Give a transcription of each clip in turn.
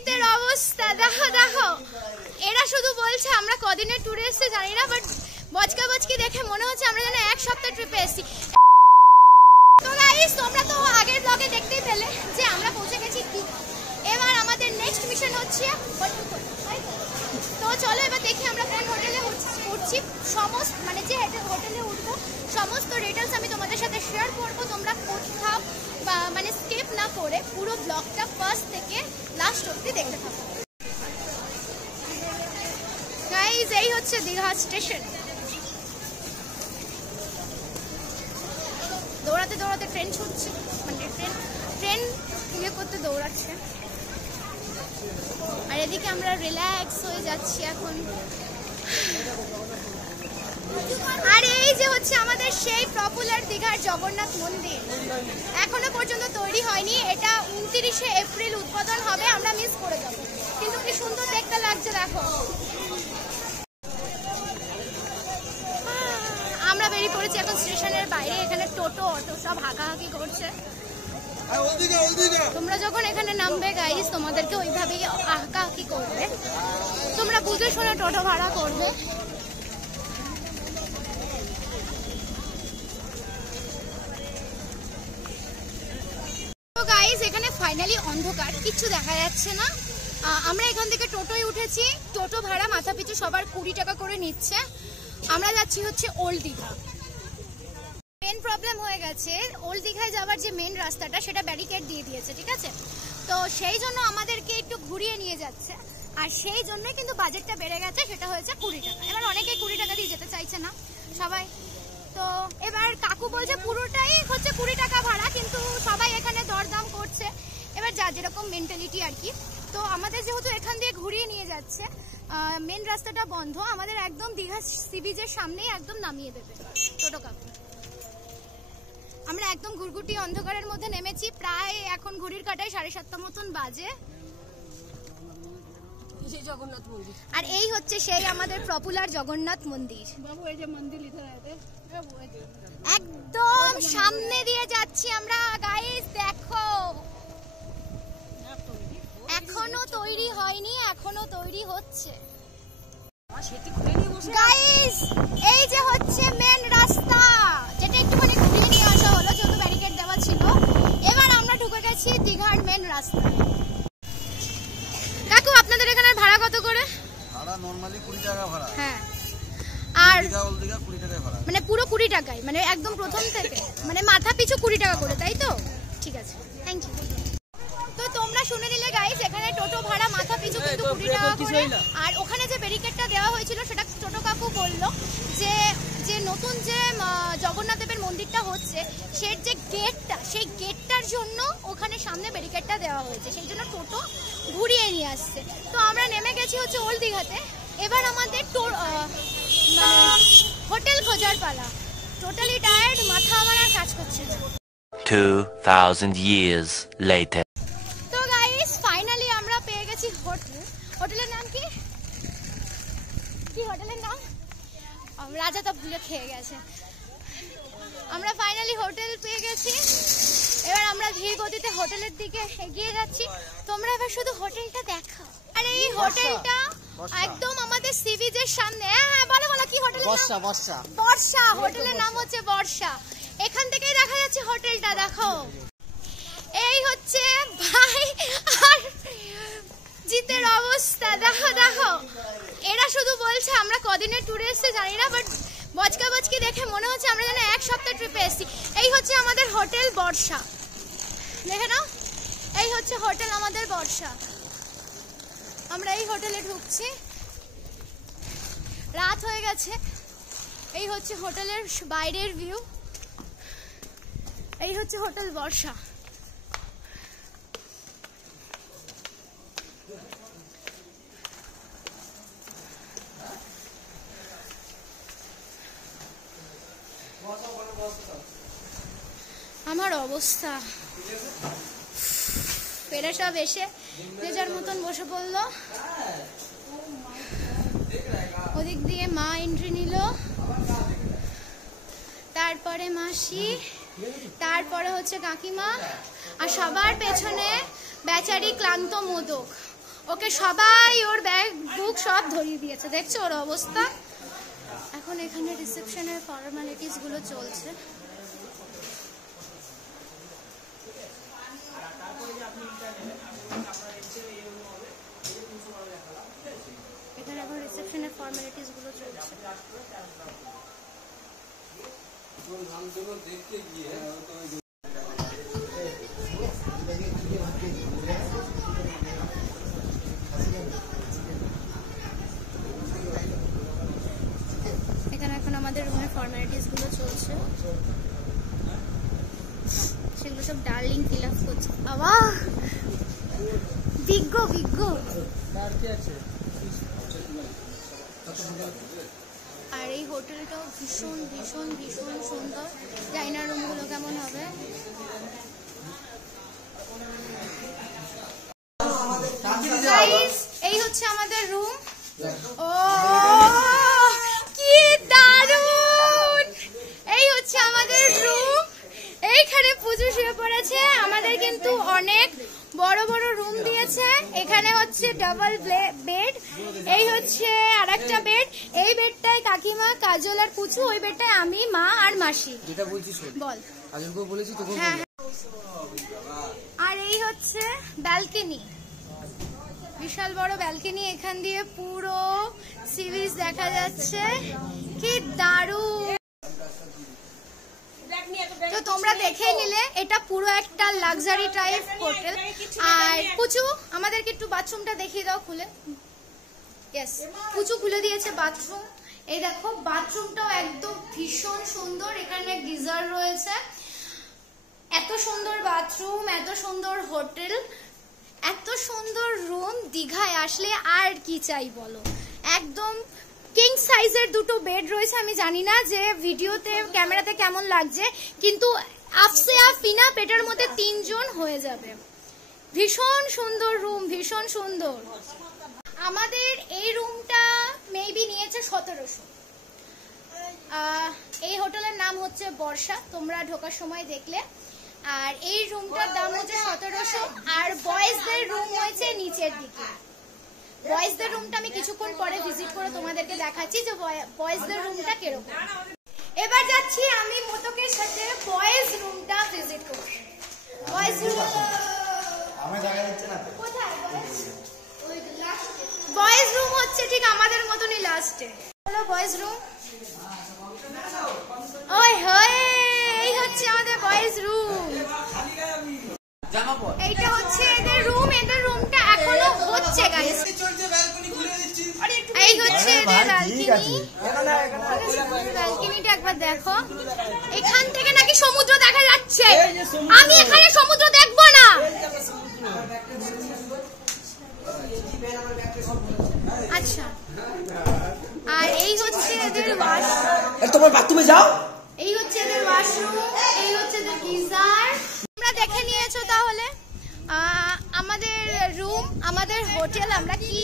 জিতের অবস্থা দেখো দেখো, এরা শুধু বলছে আমরা কদিনের ট্যুরে এসেছি জানি না, বাট বচকা বচকি দেখে মনে হচ্ছে আমরা যেন এক সপ্তাহ ট্রিপে এসেছি। তো গাইস তোমরা তো আগের ব্লগে দেখতেই পেলে যে আমরা পৌঁছে গেছি দীঘা। এবার আমাদের নেক্সট মিশন হচ্ছে তো চলো এবার দেখি আমরা কোন হোটেলে উঠছি। সমস্ত মানে যে হোটেলে উঠবো সমস্ত ডিটেলস আমি তোমাদের সাথে শেয়ার করবো। তোমরা কোথাও বা মানে স্কিপ না করে পুরো ব্লগটা ফার্স্ট থেকে লাস্ট অবধি দেখতে থাকো। গাইস এই হচ্ছে দীঘা স্টেশন। দৌড়াতে দৌড়াতে ট্রেন ছুটছে, মানে ট্রেন ইয়ে করতে দৌড়াচ্ছে, আর এদিকে আমরা রিল্যাক্স হয়ে যাচ্ছি এখন। আর এই যে হচ্ছে আমাদের সেই পপুলার দীঘার জগন্নাথ মন্দির, এখনো পর্যন্ত তৈরি হয়নি। এটা 29শে এপ্রিল উদ্বোধন হবে, আমরা মিস করে যাব, কিন্তু কি সুন্দর দেখতে লাগছে দেখো। আমরা বেরিয়ে পড়েছি এখন স্টেশনের বাইরে। এখানে টোটো অটো সব হাঁকাহাঁকি করছে। তোমরা যখন এখানে নামবে গাইস তোমাদেরকে ওইভাবেই হাঁকাহাঁকি করবে, তোমরা বুঝে শুনে টোটো ভাড়া করবে। তো গাইস এখানে ফাইনালি অন্ধকার, কিচ্ছু দেখা যাচ্ছে না। আমরা এখান থেকে টোটোয় উঠেছি, টোটো ভাড়া মাথা পিছু সবার 20 টাকা করে নিচ্ছে। আমরা যাচ্ছি হচ্ছে ওল্ড দীঘা। মেন প্রবলেম হয়ে গেছে, ওল্ড দীঘায় যাওয়ার যে মেন রাস্তাটা সেটা ব্যারিকেড দিয়ে দিয়েছে, ঠিক আছে? তো সেই জন্য আমাদেরকে একটু ঘুরিয়ে নিয়ে যাচ্ছে, আর সেই জন্য কিন্তু বাজেটটা বেড়ে গেছে, সেটা হয়েছে 20 টাকা। এবার অনেকেই 20 টাকা দিয়ে যেতে চাইছে না সবাই। তো এবার কাকু বলছে পুরোটাই হচ্ছে 20 টাকা ভাড়া, কিন্তু সবাই এখানে দরদাম করছে, এবার যা যেরকম মেন্টালিটি আর কি। তো আমাদের যেহেতু এখান দিয়ে ঘুরিয়ে নিয়ে যাচ্ছে, মেন রাস্তাটা বন্ধ, আমাদের একদম দীঘা সি বিচের সামনেই একদম নামিয়ে দেবে টোটো কাকু। আমরা একদম ঘুরঘুটি অন্ধকারের মধ্যে নেমেছি, প্রায় এখন ঘড়ির কাঁটায় 7:30 মতন বাজে। জগন্নাথ মন্দির, আর এই হচ্ছে সেই আমাদের পপুলার জগন্নাথ মন্দির। বাবু এই যে মন্দির একদম সামনে দিয়ে যাচ্ছি আমরা গাইস, দেখো এখনো তৈরি হয়নি, এখনো তৈরি হচ্ছে গাইস। এই যে হচ্ছে মেন রাস্তা, যেটা একটুখানি ঘুরিয়ে নিয়ে আসা হলো যেহেতু ব্যারিকেড দেওয়া ছিল। এবার আমরা ঢুকে গেছি দীঘার মেন রাস্তা। কাকু আপনাদের এখানে ভাড়া কত করে? ভাড়া নরমালি 20 টাকা ভাড়া। হ্যাঁ, আর দীঘা ওল্ড দীঘা 20 টাকা ভাড়া, মানে পুরো 20 টাকায়, মানে একদম প্রথম থেকে, মানে মাথা পিছু 20 টাকা করে, তাই তো? ঠিক আছে, থ্যাংক ইউ। তো তোমরা শুনে নিলে গাইস, এখানে টোটো ভাড়া মাথা পিছু কিন্তু 20 টাকা করে। আর ওখানে যে ব্যারিকেডটা দেওয়া হয়েছিল সেটা টোটো কাকু বললো যে যে নতুন যে জগন্নাথ দেবের মন্দিরটা হচ্ছে সেই যে গেটটা, সেই গেটটার জন্য ওখানে সামনে ব্যারিকেডটা দেওয়া হয়েছে, সেই জন্য টোটো ঘুরিয়ে নিয়ে আসছে। তো আমরা নেমে গেছি হচ্ছে ওল্ড দীঘাতে। এবার আমাদের মানে হোটেল খোঁজার পালা। টোটালি টায়ার্ড, মাথা আমার আর কাজ করছে না। 2000 years later. তো গাইস ফাইনালি আমরা পেয়ে গেছি হোটেল। হোটেলের নাম কি? কি হোটেলের নাম? রাজা তো ভুলে খেয়ে গেছে। আমরা ফাইনালি হোটেল পেয়ে গেছি। এবার আমরা ধীর গতিতে হোটেলের দিকে এগিয়ে যাচ্ছি। তোমরা এবার শুধু হোটেলটা দেখো। আর এই হোটেলটা একদম আমাদের সি বিচের সামনে। হ্যাঁ বলো বলো, কি হোটেলের নাম? বর্ষা। বর্ষা বর্ষা, হোটেলের নাম হচ্ছে বর্ষা। এখান থেকেই দেখা যাচ্ছে হোটেলটা, দেখো। এই হচ্ছে ভাই আর জিতের অবস্থা, দেখো দেখো। এরা শুধু বলছে আমরা কদিনের ট্যুরে এসেছি জানি না, বাট বচকা বচকি দেখে মনে হচ্ছে আমরা যেন এক সপ্তাহ ট্রিপে এসেছি। এই হচ্ছে আমাদের হোটেল বর্ষা, দেখে নাও। এই হচ্ছে হোটেল আমাদের বর্ষা। আমরা এই হোটেলে ঢুকছি, রাত হয়ে গেছে। এই হচ্ছে হোটেলের বাইরের ভিউ। এই হচ্ছে হোটেল বর্ষা। আমার অবস্থা, এরা সব এসে যে যার মতন বসে পড়লো। ওদিক দিয়ে মা এন্ট্রি নিল, তারপরে মাসি, তারপরে হচ্ছে কাকিমা, আর সবার পেছনে বেচারি ক্লান্ত মোদক। ওকে সবাই ওর ব্যাগ বুক সব ধরিয়ে দিয়েছে, দেখছো ওর অবস্থা। এখন এখানে রিসেপশনের ফর্মালিটিস গুলো চলছে। এখানে এখন রিসেপশনের ফর্মালিটিস গুলো চলছে। এখানে এখন আমাদের রুমের ফর্মালিটিস গুলো চলছে, সেগুলো সব ডার্লিং ফিল আপ করছে। বাবা বিজ্ঞ বিজ্ঞ। আর এই হোটেলটাও ভীষণ ভীষণ ভীষণ সুন্দর। জানি না রুমগুলো কেমন হবে। এই হচ্ছে আমাদের রুম। ও কি দারুণ! এই হচ্ছে আমাদের রুম। এইখানে পুজো শুয়ে পড়েছে। আমাদের কিন্তু অনেক বড় বড় রুম দিয়েছে। এখানে হচ্ছে ডাবল বেড, এই হচ্ছে আরেকটা বেড। এই বেডটায় কাকিমা, কাজল আর পুচু, ওই বেডটায় আমি, মা আর মাসি। যেটা বলছিস বল। আজকে বলেছি তোকে। হ্যাঁ। আর এই হচ্ছে ব্যালকনি, বিশাল বড় ব্যালকনি। এখান দিয়ে পুরো সি বিচ দেখা যাচ্ছে। কি দারুণ! তো তোমরা দেখে নিলে এটা পুরো একটা লাক্সারি টাইপ হোটেল। আর পুচু আমাদেরকে একটু বাথরুমটা দেখিয়ে দাও খুলে। ইয়েস, পুচু খুলে দিয়েছে বাথরুম। এই দেখো বাথরুমটাও একদম ভীষণ সুন্দর। এখানে গিজার রয়েছে। এত সুন্দর বাথরুম, এত সুন্দর হোটেল, এত সুন্দর রুম। দীঘায় আসলে আর কি চাই বলো। একদম কিং সাইজের দুটো বেড রয়েছে। আমি জানি না যে ভিডিওতে ক্যামেরাতে কেমন লাগছে, কিন্তু আফসে আফিনা পেটের মধ্যে 3 জন হয়ে যাবে। ভীষণ সুন্দর রুম, ভীষণ সুন্দর। আমাদের এই রুমটা মেবি নিয়েছে 1700। এই হোটেলের নাম হচ্ছে বর্ষা, তোমরা ঢোকার সময় দেখলে। আর এই রুমটার দাম হচ্ছে 1700। আর বয়েজদের রুম হয়েছে নিচের দিকে। বয়েজদের রুমটা আমি কিছুক্ষণ পরে ভিজিট করে তোমাদেরকে দেখাচ্ছি যে বয়েজদের রুমটা কিরকম। এবার যাচ্ছি আমি মোটকের সাথে বয়েজ রুমটা ভিজিট করতে। বয়েজ রুম কোথায়? বয়েজ রুম হচ্ছে ঠিক আমাদের মতনই লাস্টে। হলো বয়েজ রুম। ওই হয়, এই হচ্ছে আমাদের বয়েজ রুম। এইটা হচ্ছে এদের রুম। এদের রুমটা এখনো হচ্ছে গাইস। এই হচ্ছে এদের ব্যালকনি। ব্যালকনিটা একবার দেখো। এখান থেকে নাকি সমুদ্র দেখা যাচ্ছে। আমি এখানে সমুদ্র দেখবো না। আচ্ছা, আর এই হচ্ছে এদের ওয়াশরুম। তোমার বাথরুমে যাও। এই হচ্ছে এদের ওয়াশরুম, এই হচ্ছে এদের গিজার। তোমরা দেখে নিয়েছো তাহলে আমাদের রুম, আমাদের হোটেল, আমরা কি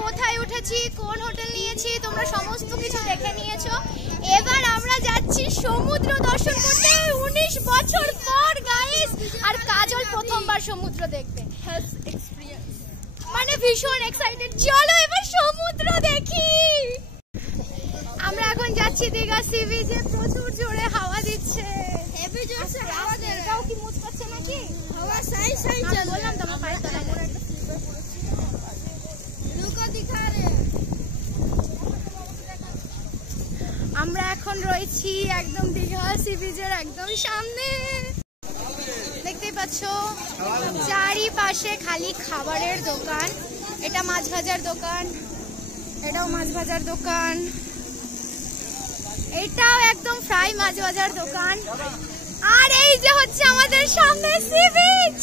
কোথায় উঠেছি, কোন হোটেল নিয়েছি, তোমরা সমস্ত কিছু দেখে নিয়েছো। এবার আমরা যাচ্ছি সমুদ্র দর্শন করতে 19 বছর পর গাইস। আর কাজল প্রথমবার সমুদ্র দেখবে, মানে ভীষণ এক্সাইটেড। চলো এবার সমুদ্র দেখি। আমরা এখন যাচ্ছি দীঘা সি বিচে। প্রচুর জোরে হাওয়া দিচ্ছে, হেভি জোরে হাওয়া। এটাও কি মুচকাচ্ছে নাকি? হাওয়া সাই সাই চল। বললাম তো আমার পায়ে তলা পড়ে একটা স্লিপার পড়েছে। লুকা দিখা রে। আমরা এখন রয়েছি একদম দীঘা সি বিচের একদম সামনে। দেখতেই পাচ্ছ চারিপাশে খালি খাবারের দোকান। এটা মাছ ভাজার দোকান, এটাও মাছ ভাজার দোকান, এটাও একদম ফ্রাই মাছ ভাজার দোকান। আর এই যে হচ্ছে আমাদের সামনে সি বিচ।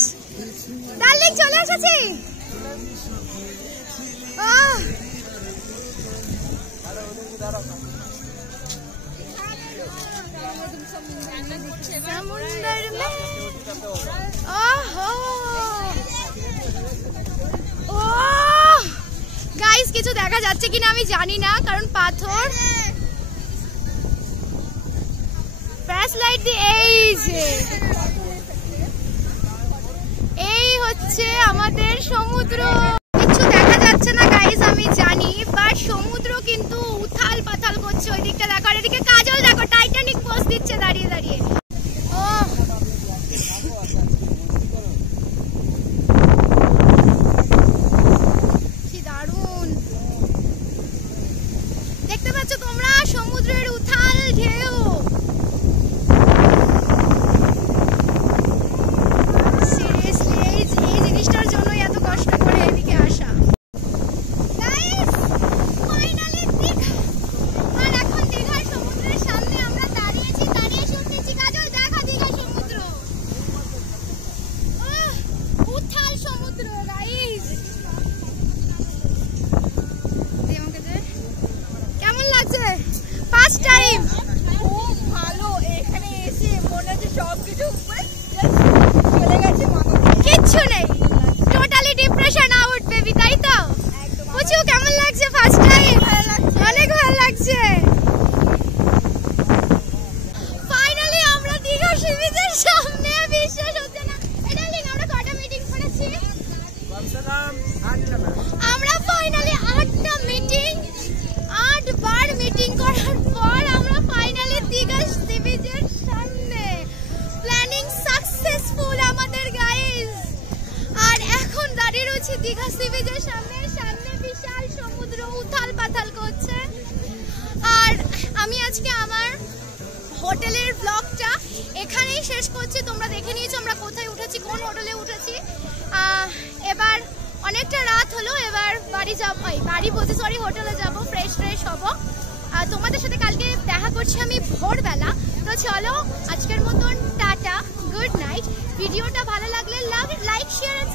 ডার্লিং চলে এসেছি। সমুদ্র মে গাইস কিছু দেখা যাচ্ছে কিনা আমি জানি না, কারণ পাথর। ফ্ল্যাশ লাইট দিয়ে এই হচ্ছে আমাদের সমুদ্র। কিছু দেখা আমরা ফাইনালি 8টা মিটিং 8 বার মিটিং করার পর আমরা ফাইনালি দীঘা সি বিচের সামনে। প্ল্যানিং সাকসেসফুল আমাদের গাইস। আর এখন দাঁড়িয়ে রয়েছে দীঘা সি বিচের সামনে। সামনে বিশাল সমুদ্র উথাল পাথাল করছে। আর আমি আজকে আমার হোটেলের ব্লগটা এখানেই শেষ করছি। তোমরা দেখে নিয়েছো আমরা কোথায় উঠেছি, কোন হোটেলে উঠেছি। এবার অনেকটা রাত হলো, এবার বাড়ি যাব, বাড়ি বলতে সরি হোটেলে যাব, ফ্রেশ হব। তোমাদের সাথে কালকে দেখা করছি আমি ভোরবেলা। তো চলো আজকের মতন টাটা, গুড নাইট। ভিডিওটা ভালো লাগলে লাইক, শেয়ার এন্ড